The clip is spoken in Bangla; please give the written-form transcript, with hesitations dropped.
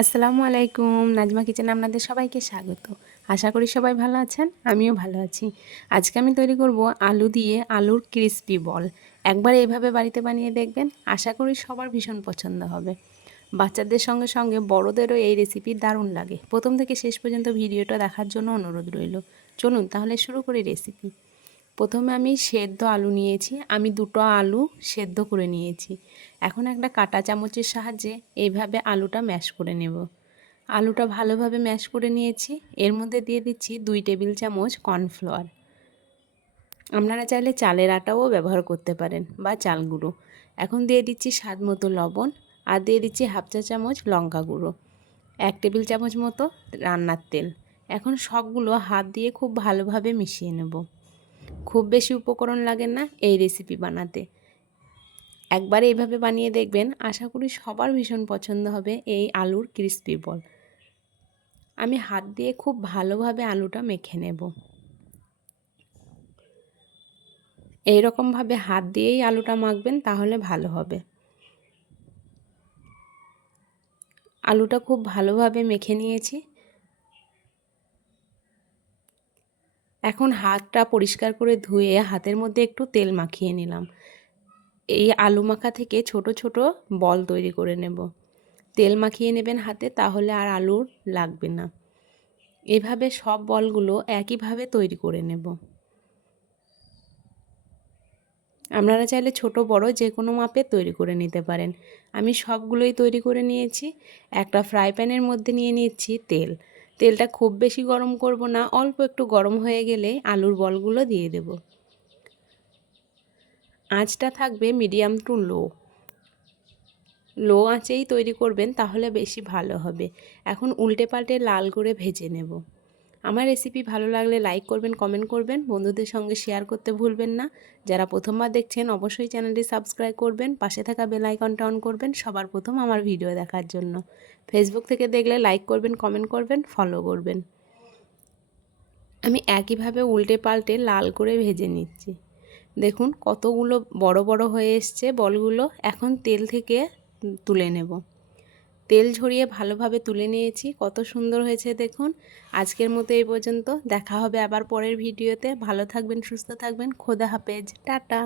আসসালামু আলাইকুম, নাজমা কিচেনে আপনাদের সবাইকে স্বাগত। আশা করি সবাই ভালো আছেন, আমিও ভালো আছি। আজকে আমি তৈরি করব আলু দিয়ে আলুর ক্রিস্পি বল। একবার এইভাবে বাড়িতে বানিয়ে দেখবেন, আশা করি সবার ভীষণ পছন্দ হবে। বাচ্চাদের সঙ্গে সঙ্গে বড়দেরও এই রেসিপি দারুণ লাগে। প্রথম থেকে শেষ পর্যন্ত ভিডিওটা দেখার জন্য অনুরোধ রইল। চলুন তাহলে শুরু করি রেসিপি। প্রথমে আমি সেদ্ধ আলু নিয়েছি, আমি দুটো আলু সেদ্ধ করে নিয়েছি। এখন একটা কাঁটা চামচের সাহায্যে এইভাবে আলুটা ম্যাশ করে নেব। আলুটা ভালোভাবে ম্যাশ করে নিয়েছি। এর মধ্যে দিয়ে দিচ্ছি 2 টেবিল চামচ কর্নফ্লাওয়ার। আপনারা চাইলে চালের আটাও ব্যবহার করতে পারেন বা চাল গুঁড়ো। এখন দিয়ে দিচ্ছি স্বাদ মতো লবণ, আর দিয়ে দিচ্ছি হাফ চা চামচ লঙ্কা গুঁড়ো, 1 টেবিল চামচ মতো রান্নার তেল। এখন সবগুলো হাত দিয়ে খুব ভালোভাবে মিশিয়ে নেব। খুব বেশি উপকরণ লাগে না এই রেসিপি বানাতে। একবার এইভাবে বানিয়ে দেখবেন, আশা করি সবার ভীষণ পছন্দ হবে এই আলুর ক্রিস্পি বল। আমি হাত দিয়ে খুব ভালোভাবে আলুটা মেখে নেব। এই রকমভাবে হাত দিয়েই আলুটা মাখবেন, তাহলে ভালো হবে। আলুটা খুব ভালোভাবে মেখে নিয়েছি। এখন হাতটা পরিষ্কার করে ধুয়ে হাতের মধ্যে একটু তেল মাখিয়ে নিলাম। এই আলু মাখা থেকে ছোট ছোট বল তৈরি করে নেব। তেল মাখিয়ে নেবেন হাতে, তাহলে আর আলু লাগবে না। এভাবে সব বলগুলো একইভাবে তৈরি করে নেব। আপনারা চাইলে ছোট বড় যে কোনো মাপে তৈরি করে নিতে পারেন। আমি সবগুলোই তৈরি করে নিয়েছি। একটা ফ্রাই প্যানের মধ্যে নিয়ে নিচ্ছি তেল। তেলটা খুব বেশি গরম করব না, অল্প একটু গরম হয়ে গেলে আলুর বলগুলো দিয়ে দেব। আঁচটা থাকবে মিডিয়াম টু লো আঁচেই তৈরি করবেন, তাহলে বেশি ভালো হবে। এখন উল্টে পাল্টে লাল করে ভেজে নেব। আমার রেসিপি ভালো লাগলে লাইক করবেন, কমেন্ট করবেন, বন্ধুদের সঙ্গে শেয়ার করতে ভুলবেন না। যারা প্রথমবার দেখছেন অবশ্যই চ্যানেলটি সাবস্ক্রাইব করবেন, পাশে থাকা বেল আইকনটা অন করবেন সবার প্রথম আমার ভিডিও দেখার জন্য। ফেসবুক থেকে দেখলে লাইক করবেন, কমেন্ট করবেন, ফলো করবেন। আমি একইভাবে উল্টে পাল্টে লাল করে ভেজে নিচ্ছি। দেখুন কতগুলো বড় বড় হয়ে এসছে বলগুলো। এখন তেল থেকে তুলে নেব। তেল ঝরিয়ে ভালোভাবে তুলে নিয়েছি। কত সুন্দর হয়েছে দেখুন। আজকের মতো এই পর্যন্ত। দেখা হবে আবার পরের ভিডিওতে। ভালো থাকবেন, সুস্থ থাকবেন। খোদা হাফেজ, টাটা।